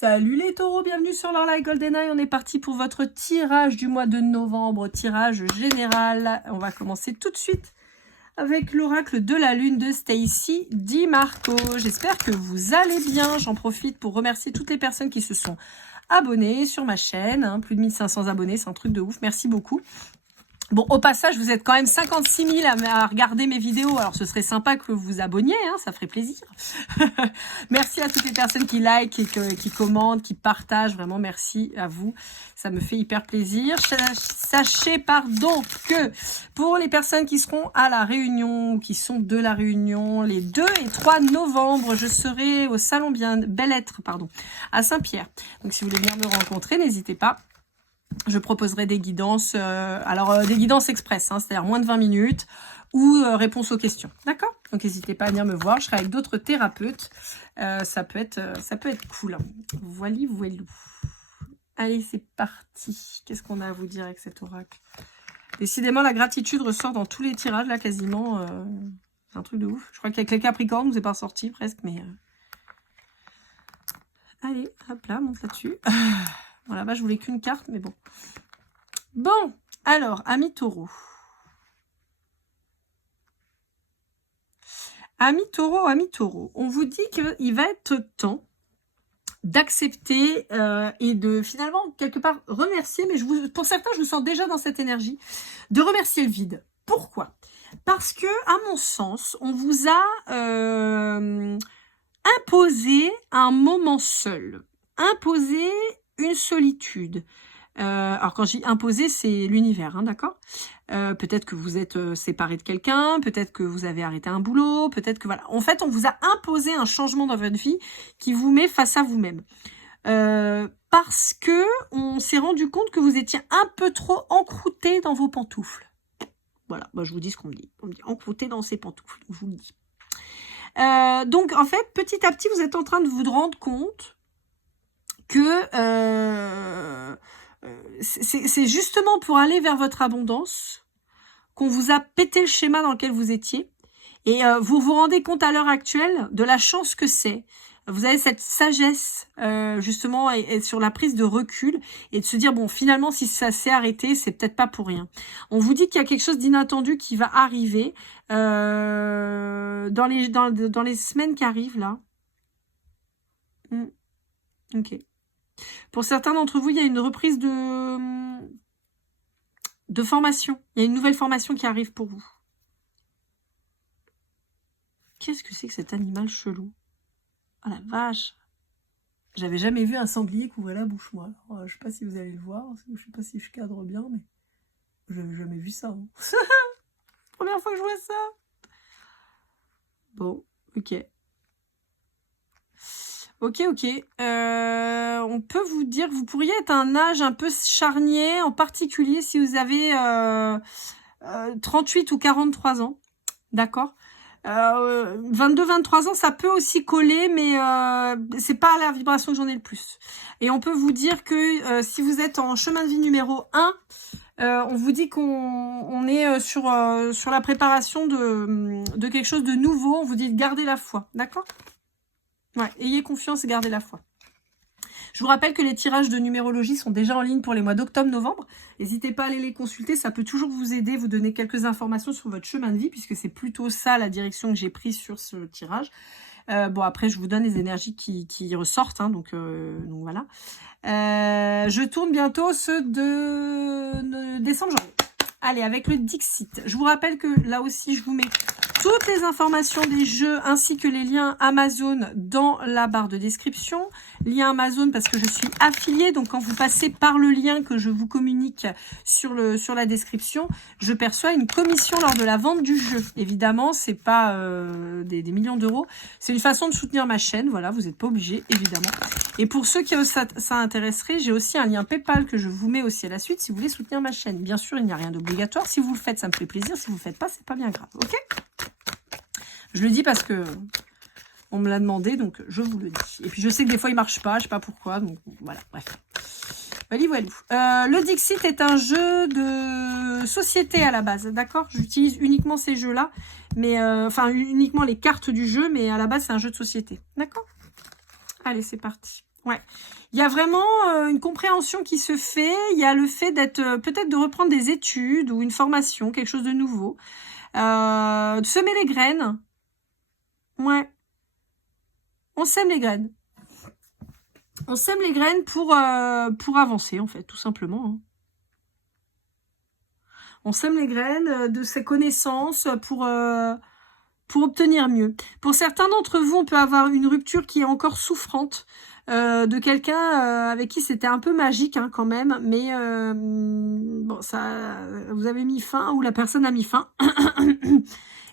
Salut les taureaux, bienvenue sur leur live GoldenEye. On est parti pour votre tirage du mois de novembre, tirage général. On va commencer tout de suite avec l'oracle de la lune de Stacy Di Marco. J'espère que vous allez bien. J'en profite pour remercier toutes les personnes qui se sont abonnées sur ma chaîne. Hein, plus de 1500 abonnés, c'est un truc de ouf. Merci beaucoup. Bon, au passage, vous êtes quand même 56 000 à regarder mes vidéos. Alors, ce serait sympa que vous vous abonniez, hein, ça ferait plaisir. Merci à toutes les personnes qui like, qui commentent, qui partagent. Vraiment, merci à vous. Ça me fait hyper plaisir. Sachez, pardon, que pour les personnes qui seront à la Réunion, ou qui sont de la Réunion, les 2 et 3 novembre, je serai au Salon Bel-Être, à Saint-Pierre. Donc, si vous voulez venir me rencontrer, n'hésitez pas. Je proposerai des guidances, des guidances express, hein, c'est-à-dire moins de 20 minutes, ou réponse aux questions, d'accord? Donc n'hésitez pas à venir me voir, je serai avec d'autres thérapeutes, ça peut être cool. Voilou. Allez, c'est parti. Qu'est-ce qu'on a à vous dire avec cet oracle? Décidément, la gratitude ressort dans tous les tirages, là, quasiment. C'est un truc de ouf. Je crois qu'avec les Capricornes, vous n'est pas sorti presque, mais... Allez, hop là, monte là-dessus. Bon, là-bas, je voulais qu'une carte, mais bon. Bon, alors, amis taureaux. Amis taureaux, on vous dit qu'il va être temps d'accepter et de finalement, quelque part, remercier, mais pour certains, je me sens déjà dans cette énergie, de remercier le vide. Pourquoi? Parce que, à mon sens, on vous a imposé un moment seul, imposé une solitude. Alors quand je dis imposé, c'est l'univers, hein, d'accord? Peut-être que vous êtes séparé de quelqu'un, peut-être que vous avez arrêté un boulot, peut-être que voilà. En fait, on vous a imposé un changement dans votre vie qui vous met face à vous-même. Parce que on s'est rendu compte que vous étiez un peu trop encrouté dans vos pantoufles. Voilà, moi je vous dis ce qu'on me dit. On me dit encrouté dans ses pantoufles, je vous le dis. Donc en fait, petit à petit, vous êtes en train de vous rendre compte que c'est justement pour aller vers votre abondance qu'on vous a pété le schéma dans lequel vous étiez. Et vous vous rendez compte à l'heure actuelle de la chance que c'est. Vous avez cette sagesse, justement, et sur la prise de recul, et de se dire, bon, finalement, si ça s'est arrêté, c'est peut-être pas pour rien. On vous dit qu'il y a quelque chose d'inattendu qui va arriver dans les semaines qui arrivent, là. Ok. Pour certains d'entre vous, il y a une reprise de formation. Il y a une nouvelle formation qui arrive pour vous. Qu'est-ce que c'est que cet animal chelou? Oh la vache! J'avais jamais vu un sanglier qui ouvrait la bouche, moi. Alors, je sais pas si vous allez le voir. Je sais pas si je cadre bien, mais j'avais jamais vu ça. Hein. Première fois que je vois ça. Bon, ok. Ok. On peut vous dire que vous pourriez être un âge un peu charnier, en particulier si vous avez 38 ou 43 ans. D'accord? 22-23 ans, ça peut aussi coller, mais c'est pas la vibration que j'en ai le plus. Et on peut vous dire que si vous êtes en chemin de vie numéro 1, on vous dit qu'on est sur la préparation de quelque chose de nouveau. On vous dit de garder la foi, d'accord? Ouais, ayez confiance et gardez la foi. Je vous rappelle que les tirages de numérologie sont déjà en ligne pour les mois d'octobre-novembre. N'hésitez pas à aller les consulter, ça peut toujours vous aider, vous donner quelques informations sur votre chemin de vie, puisque c'est plutôt ça la direction que j'ai prise sur ce tirage. Bon, après, je vous donne les énergies qui ressortent, hein, donc voilà. Je tourne bientôt ceux de décembre, janvier. Allez, avec le Dixit. Je vous rappelle que là aussi, je vous mets toutes les informations des jeux ainsi que les liens Amazon dans la barre de description. Lien Amazon parce que je suis affiliée. Donc, quand vous passez par le lien que je vous communique sur la description, je perçois une commission lors de la vente du jeu. Évidemment, c'est pas des millions d'euros. C'est une façon de soutenir ma chaîne. Voilà, vous n'êtes pas obligés, évidemment. Et pour ceux qui ça intéresserait, j'ai aussi un lien PayPal que je vous mets aussi à la suite si vous voulez soutenir ma chaîne. Bien sûr, il n'y a rien d'obligatoire. Si vous le faites, ça me fait plaisir. Si vous le faites pas, c'est pas bien grave. Ok? Je le dis parce que on me l'a demandé, donc je vous le dis. Et puis je sais que des fois il marche pas, je sais pas pourquoi, donc voilà, bref. Voilà. Le Dixit est un jeu de société à la base, d'accord? J'utilise uniquement ces jeux-là, mais enfin uniquement les cartes du jeu, mais à la base c'est un jeu de société, d'accord? Allez, c'est parti. Ouais. Il y a vraiment une compréhension qui se fait. Il y a le fait d'être peut-être de reprendre des études ou une formation, quelque chose de nouveau. De semer les graines. Ouais. On sème les graines. On sème les graines pour avancer, en fait, tout simplement. Hein. On sème les graines de ses connaissances pour obtenir mieux. Pour certains d'entre vous, on peut avoir une rupture qui est encore souffrante de quelqu'un avec qui c'était un peu magique hein, quand même, mais bon, ça, vous avez mis fin ou la personne a mis fin,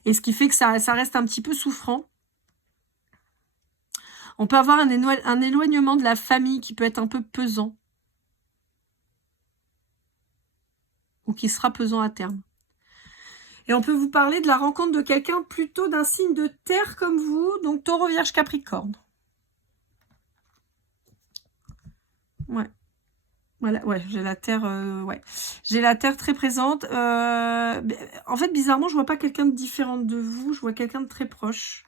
et ce qui fait que ça reste un petit peu souffrant. On peut avoir un éloignement de la famille qui peut être un peu pesant, ou qui sera pesant à terme. Et on peut vous parler de la rencontre de quelqu'un plutôt d'un signe de terre comme vous, donc Taureau, Vierge, Capricorne. Ouais. Voilà, ouais, j'ai la terre, ouais. J'ai la terre très présente. En fait, bizarrement, je vois pas quelqu'un de différent de vous, je vois quelqu'un de très proche.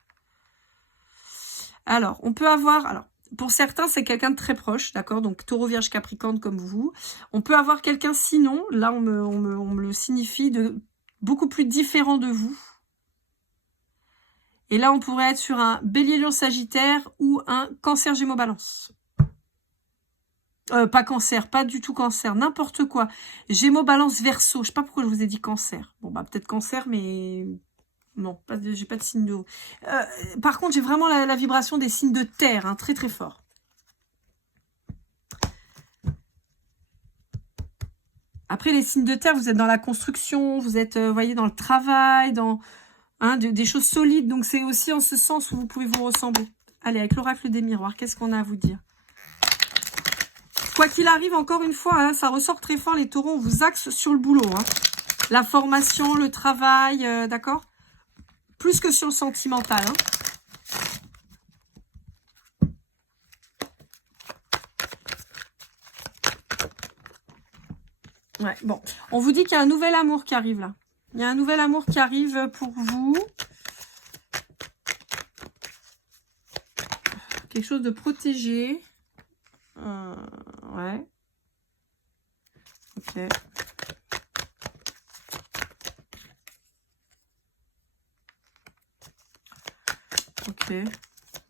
Alors, on peut avoir, alors, pour certains, c'est quelqu'un de très proche, d'accord? Donc, Taureau, Vierge, Capricorne comme vous. On peut avoir quelqu'un, sinon, là, on me le signifie, de beaucoup plus différent de vous. Et là, on pourrait être sur un Bélier, Lion, Sagittaire ou un Cancer, Gémeaux, Balance. Pas Cancer, pas du tout Cancer, n'importe quoi. Gémeaux, Balance, Verseau. Je sais pas pourquoi je vous ai dit Cancer. Bon, bah peut-être Cancer, mais non, j'ai pas de signe d'eau. Par contre, j'ai vraiment la vibration des signes de terre, hein, très très fort. Après, les signes de terre, vous êtes dans la construction, vous êtes, voyez, dans le travail, dans des choses solides. Donc, c'est aussi en ce sens où vous pouvez vous ressembler. Allez, avec l'oracle des miroirs, qu'est-ce qu'on a à vous dire? Quoi qu'il arrive, encore une fois, hein, ça ressort très fort, les taureaux, on vous axe sur le boulot. Hein. La formation, le travail, d'accord? Plus que sur le sentimental. Hein. Ouais, bon. On vous dit qu'il y a un nouvel amour qui arrive là. Il y a un nouvel amour qui arrive pour vous. Quelque chose de protégé. Ouais. Ok. Ok.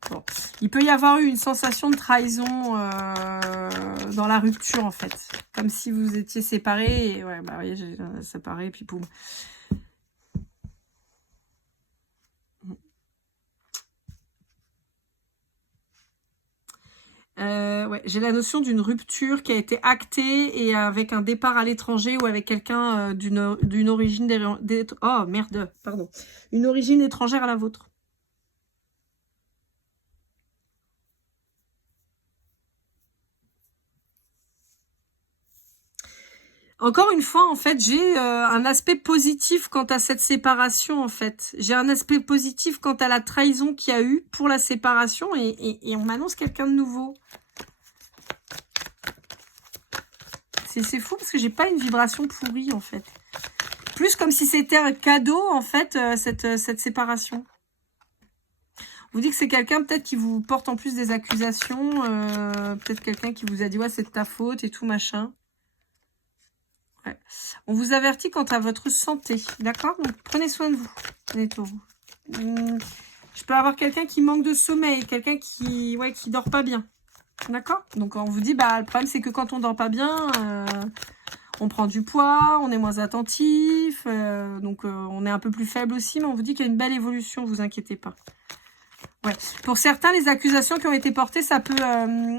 Bon. Il peut y avoir eu une sensation de trahison dans la rupture, en fait. Comme si vous étiez séparés. Et ouais, bah oui, j'ai séparé, et puis boum. Ouais, j'ai la notion d'une rupture qui a été actée et avec un départ à l'étranger ou avec quelqu'un d'une origine oh merde, pardon, une origine étrangère à la vôtre. Encore une fois, en fait, j'ai un aspect positif quant à cette séparation, en fait. J'ai un aspect positif quant à la trahison qu'il y a eu pour la séparation et on m'annonce quelqu'un de nouveau. C'est fou parce que j'ai pas une vibration pourrie, en fait. Plus comme si c'était un cadeau, en fait, cette séparation. Vous dites que c'est quelqu'un peut-être qui vous porte en plus des accusations. Peut-être quelqu'un qui vous a dit « Ouais, c'est de ta faute et tout, machin. » Ouais. On vous avertit quant à votre santé, d'accord? Donc, prenez soin de vous, les taureaux. Je peux avoir quelqu'un qui manque de sommeil, quelqu'un qui dort pas bien. D'accord? Donc, on vous dit, bah, le problème, c'est que quand on dort pas bien, on prend du poids, on est moins attentif, donc on est un peu plus faible aussi, mais on vous dit qu'il y a une belle évolution, vous inquiétez pas. Ouais. Pour certains, les accusations qui ont été portées, ça peut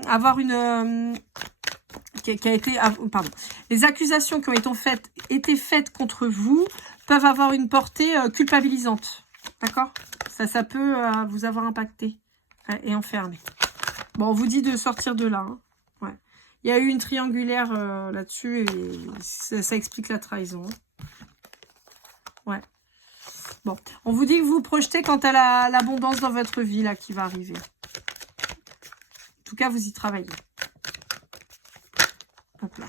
avoir une... pardon. Les accusations qui ont été faites contre vous peuvent avoir une portée culpabilisante. D'accord? Ça peut vous avoir impacté et enfermé. Bon, on vous dit de sortir de là. Hein. Ouais. Il y a eu une triangulaire là-dessus et ça explique la trahison. Ouais. Bon, on vous dit que vous projetez quant à l'abondance dans votre vie là qui va arriver. En tout cas, vous y travaillez. Hop là.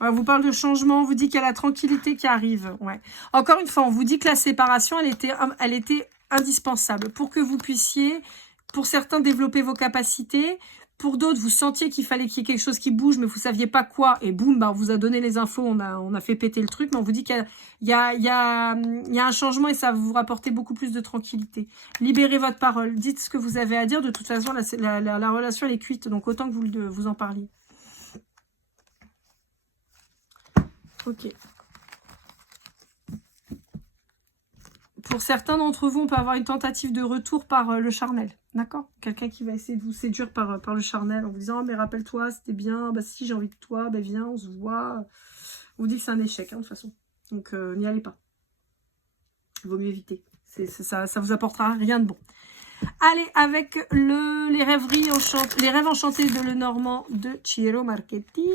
On vous parle de changement, on vous dit qu'il y a la tranquillité qui arrive. Ouais. Encore une fois, on vous dit que la séparation, elle était indispensable pour que vous puissiez, pour certains, développer vos capacités, Pour d'autres, vous sentiez qu'il fallait qu'il y ait quelque chose qui bouge, mais vous saviez pas quoi. Et boum, bah, on vous a donné les infos, on a fait péter le truc. Mais on vous dit qu'il y a un changement et ça va vous rapporter beaucoup plus de tranquillité. Libérez votre parole. Dites ce que vous avez à dire. De toute façon, la relation, elle est cuite. Donc, autant que vous en parliez. Ok. Pour certains d'entre vous, on peut avoir une tentative de retour par le charnel. D'accord? Quelqu'un qui va essayer de vous séduire par le charnel en vous disant, oh, mais rappelle-toi, c'était bien, bah si j'ai envie de toi, bah viens, on se voit. On vous dit que c'est un échec, hein, de toute façon. Donc n'y allez pas. Il vaut mieux éviter. Ça vous apportera rien de bon. Allez, avec les rêves enchantés de Lenormand de Ciro Marchetti.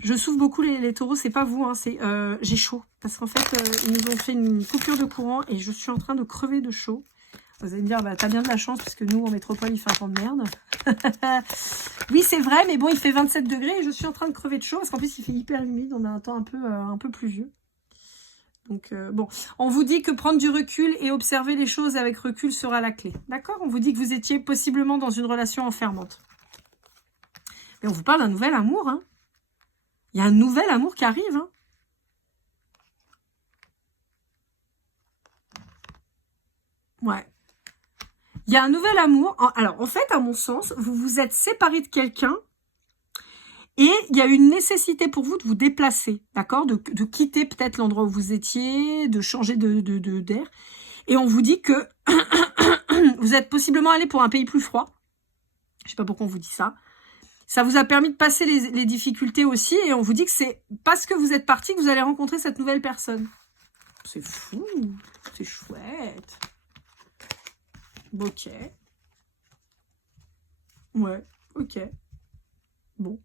Je souffre beaucoup les taureaux, c'est pas vous, hein, c'est j'ai chaud. Parce qu'en fait, ils nous ont fait une coupure de courant et je suis en train de crever de chaud. Vous allez me dire, bah, t'as bien de la chance parce que nous, en métropole, il fait un temps de merde. Oui, c'est vrai, mais bon, il fait 27 degrés et je suis en train de crever de chaud parce qu'en plus, il fait hyper humide. On a un temps un peu pluvieux. Donc, bon, on vous dit que prendre du recul et observer les choses avec recul sera la clé. D'accord? On vous dit que vous étiez possiblement dans une relation enfermante. Mais on vous parle d'un nouvel amour, hein. Il y a un nouvel amour qui arrive. Hein. Ouais. Il y a un nouvel amour. Alors, en fait, à mon sens, vous vous êtes séparés de quelqu'un et il y a une nécessité pour vous de vous déplacer, d'accord, de quitter peut-être l'endroit où vous étiez, de changer d'air. Et on vous dit que vous êtes possiblement allé pour un pays plus froid. Je sais pas pourquoi on vous dit ça. Ça vous a permis de passer les difficultés aussi. Et on vous dit que c'est parce que vous êtes parti que vous allez rencontrer cette nouvelle personne. C'est fou. C'est chouette. Ok. Ouais, ok. Bon,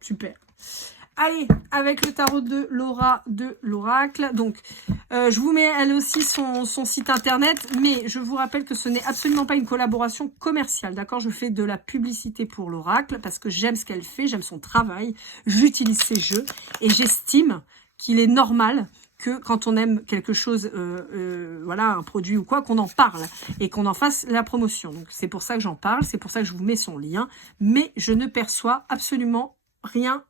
super. Allez, avec le tarot de Laura de l'Oracle. Donc, je vous mets elle aussi son site internet, mais je vous rappelle que ce n'est absolument pas une collaboration commerciale, d'accord? Je fais de la publicité pour l'Oracle parce que j'aime ce qu'elle fait, j'aime son travail, j'utilise ses jeux et j'estime qu'il est normal que quand on aime quelque chose, voilà, un produit ou quoi, qu'on en parle et qu'on en fasse la promotion. Donc, c'est pour ça que j'en parle, c'est pour ça que je vous mets son lien, mais je ne perçois absolument rien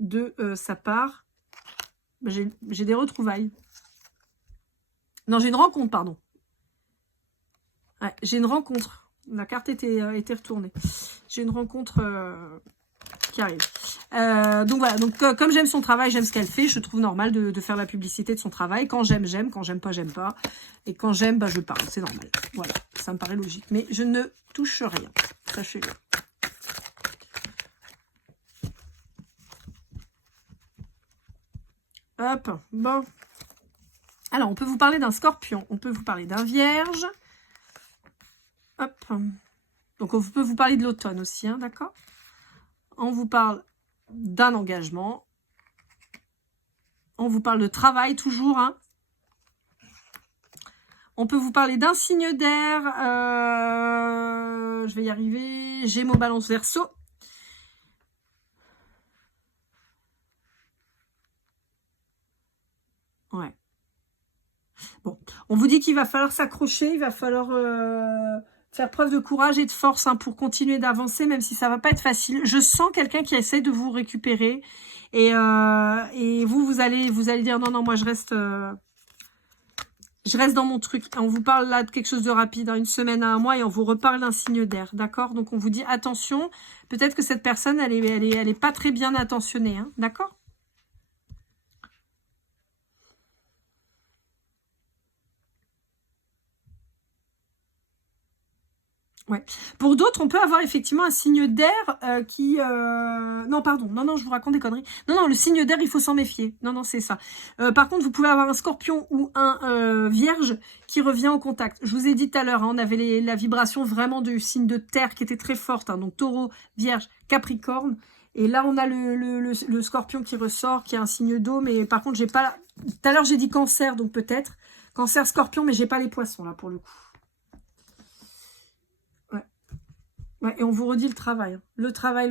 de sa part. J'ai des retrouvailles. Non, j'ai une rencontre, pardon. Ouais, j'ai une rencontre. La carte était retournée. J'ai une rencontre qui arrive. Donc voilà, donc comme j'aime son travail, j'aime ce qu'elle fait, je trouve normal de faire la publicité de son travail. Quand j'aime, j'aime. Quand j'aime pas, j'aime pas. Et quand j'aime, bah, je parle. C'est normal. Voilà, ça me paraît logique. Mais je ne touche rien. Sachez-le. Hop, bon. Alors, on peut vous parler d'un scorpion, on peut vous parler d'un vierge. Hop. Donc, on peut vous parler de l'automne aussi, hein, d'accord? On vous parle d'un engagement. On vous parle de travail, toujours, hein. On peut vous parler d'un signe d'air. Je vais y arriver. Gémeaux, Balance, Verseau. Ouais. Bon, on vous dit qu'il va falloir s'accrocher, il va falloir faire preuve de courage et de force, hein, pour continuer d'avancer, même si ça va pas être facile. Je sens quelqu'un qui essaie de vous récupérer et vous allez dire non, moi je reste dans mon truc. On vous parle là de quelque chose de rapide, hein, une semaine à un mois, et on vous reparle d'un signe d'air, d'accord? Donc on vous dit attention, peut-être que cette personne elle est pas très bien intentionnée, hein, d'accord? Ouais. Pour d'autres, on peut avoir effectivement un signe d'air qui... Non, pardon. Non, je vous raconte des conneries. Non, le signe d'air, il faut s'en méfier. Non, c'est ça. Par contre, vous pouvez avoir un scorpion ou un vierge qui revient en contact. Je vous ai dit tout à l'heure, hein, on avait la vibration vraiment du signe de terre qui était très forte. Hein, donc, taureau, vierge, capricorne. Et là, on a le scorpion qui ressort, qui est un signe d'eau. Mais par contre, j'ai pas... Tout à l'heure, j'ai dit cancer, donc peut-être. Cancer, scorpion, mais j'ai pas les poissons, là, pour le coup. Ouais, et on vous redit le travail. Hein. Le travail.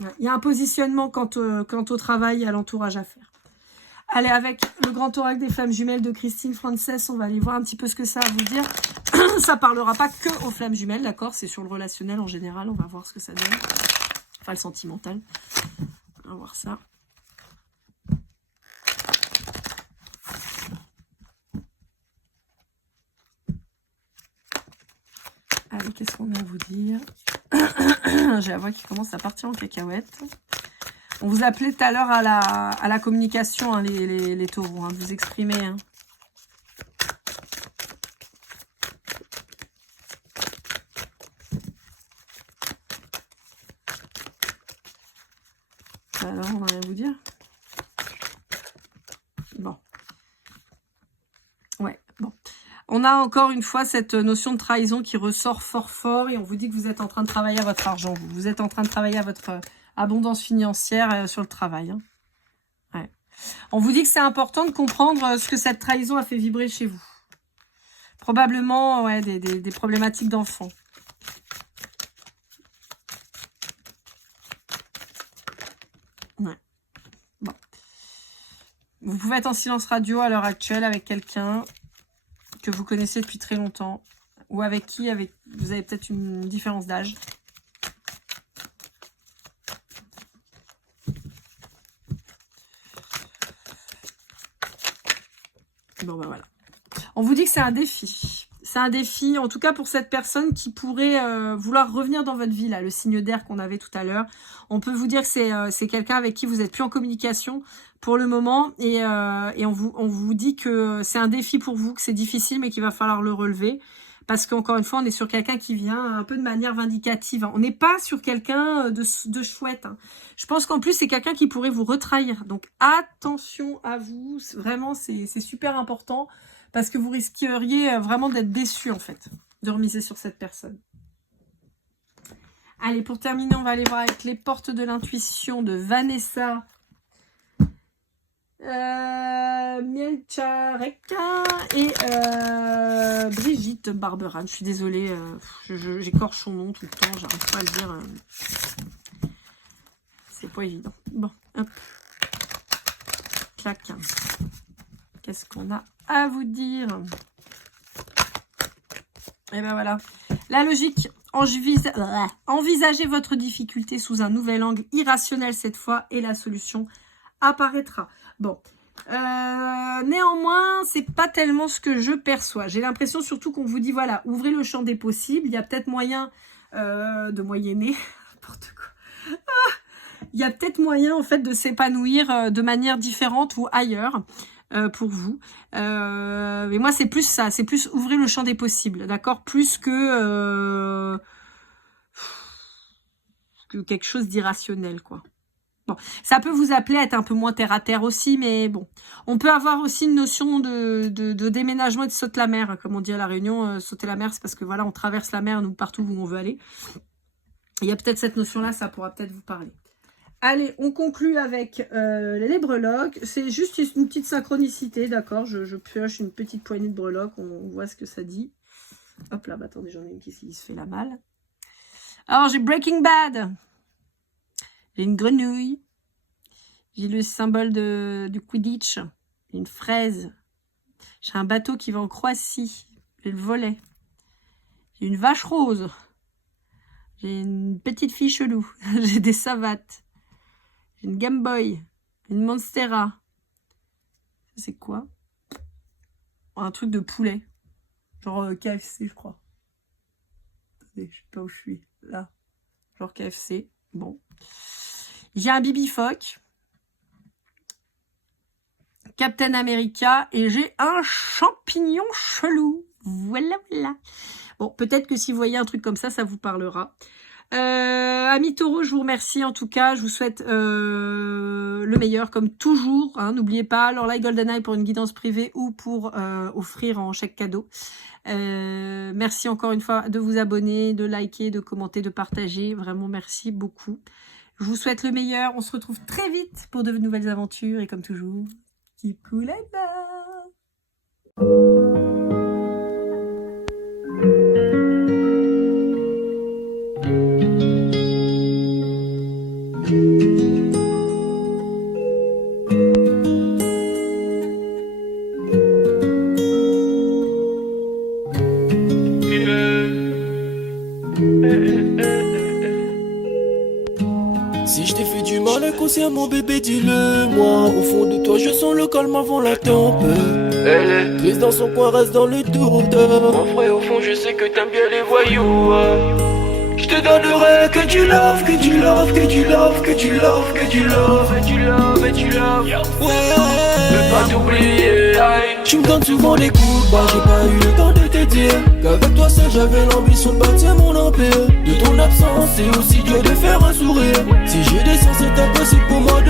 Ouais, il y a un positionnement quant au travail et à l'entourage à faire. Allez, avec le grand oracle des flammes jumelles de Christine Frances, on va aller voir un petit peu ce que ça a à vous dire. Ça parlera pas que aux flammes jumelles, d'accord? C'est sur le relationnel en général, on va voir ce que ça donne. Enfin, le sentimental. On va voir ça. Allez, qu'est-ce qu'on a à vous dire? J'ai la voix qui commence à partir en cacahuète. On vous appelait tout à l'heure à la communication, hein, les taureaux, hein, vous exprimer. Hein. Alors, on va rien vous dire. Bon. Ouais, bon. On a encore une fois cette notion de trahison qui ressort fort fort et on vous dit que vous êtes en train de travailler à votre argent. Vous êtes en train de travailler à votre abondance financière sur le travail. Hein. Ouais. On vous dit que c'est important de comprendre ce que cette trahison a fait vibrer chez vous. Probablement ouais, des problématiques d'enfants. Ouais. Bon. Vous pouvez être en silence radio à l'heure actuelle avec quelqu'un que vous connaissez depuis très longtemps ou avec qui vous avez peut-être une différence d'âge. Bon, ben voilà. On vous dit que c'est un défi. C'est un défi, en tout cas pour cette personne qui pourrait vouloir revenir dans votre vie, là, le signe d'air qu'on avait tout à l'heure. On peut vous dire que c'est quelqu'un avec qui vous n'êtes plus en communication pour le moment. Et on vous dit que c'est un défi pour vous, que c'est difficile, mais qu'il va falloir le relever. Parce qu'encore une fois, on est sur quelqu'un qui vient un peu de manière vindicative. On n'est pas sur quelqu'un de chouette. Hein. Je pense qu'en plus, c'est quelqu'un qui pourrait vous retrahir. Donc, attention à vous. Vraiment, c'est super important. Parce que vous risqueriez vraiment d'être déçu, en fait, de remiser sur cette personne. Allez, pour terminer, on va aller voir avec les portes de l'intuition de Vanessa. Mielchareka et Brigitte Barberan. Je suis désolée, j'écorche son nom tout le temps, j'arrive pas à le dire. C'est pas évident. Bon, hop. Clac. Qu'est-ce qu'on a à vous dire? Et ben voilà. La logique, envisagez votre difficulté sous un nouvel angle irrationnel cette fois et la solution apparaîtra. Bon. Néanmoins, c'est pas tellement ce que je perçois. J'ai l'impression surtout qu'on vous dit, voilà, ouvrez le champ des possibles. Il y a peut-être moyen de moyenner. N'importe quoi. Il y a peut-être moyen, en fait, de s'épanouir de manière différente ou ailleurs. Pour vous. Mais moi, c'est plus ça. C'est plus ouvrir le champ des possibles. D'accord? Plus que quelque chose d'irrationnel, quoi. Bon, ça peut vous appeler à être un peu moins terre à terre aussi, mais bon. On peut avoir aussi une notion de déménagement et de saute la mer, comme on dit à La Réunion. Sauter la mer, c'est parce que voilà, on traverse la mer, nous, partout où on veut aller. Il y a peut-être cette notion-là, ça pourra peut-être vous parler. Allez, on conclut avec les breloques. C'est juste une petite synchronicité, d'accord? Je pioche une petite poignée de breloques, on voit ce que ça dit. Hop là, bah attendez, j'en ai une qui se fait la malle. Alors, j'ai Breaking Bad. J'ai une grenouille. J'ai le symbole du Quidditch. J'ai une fraise. J'ai un bateau qui va en Croatie. J'ai le volet. J'ai une vache rose. J'ai une petite fille chelou. J'ai des savates. Une Game Boy, une Monstera. C'est quoi? Un truc de poulet. Genre KFC, je crois. Attendez, je sais pas où je suis. Là. Genre KFC. Bon. J'ai un Bibi Phoque. Captain America. Et j'ai un champignon chelou. Voilà, voilà. Bon, peut-être que si vous voyez un truc comme ça vous parlera. Amis taureaux, je vous remercie en tout cas, je vous souhaite le meilleur comme toujours, hein, n'oubliez pas l'Orlaï GoldenEye pour une guidance privée ou pour offrir en chèque cadeau. Merci encore une fois de vous abonner, de liker, de commenter, de partager, vraiment merci beaucoup. Je vous souhaite le meilleur, on se retrouve très vite pour de nouvelles aventures et comme toujours, keep cool and love. mon bébé, dis-le-moi. Au fond de toi, je sens le calme avant la tempête. Elle est triste dans son coin, reste dans le doute. Mon frère, au fond, je sais que t'aimes bien les voyous. Je te donnerai que du love, que du love, que du love, que du love, que du love, et du love, et du love. Ouais, je veux pas t'oublier. Tu me donnes souvent des coups de barre, j'ai pas eu le temps de te dire qu'avec toi seul j'avais l'ambition de bâtir mon empire. De ton absence, c'est aussi dur de faire un sourire. Si je descends, c'est impossible pour moi de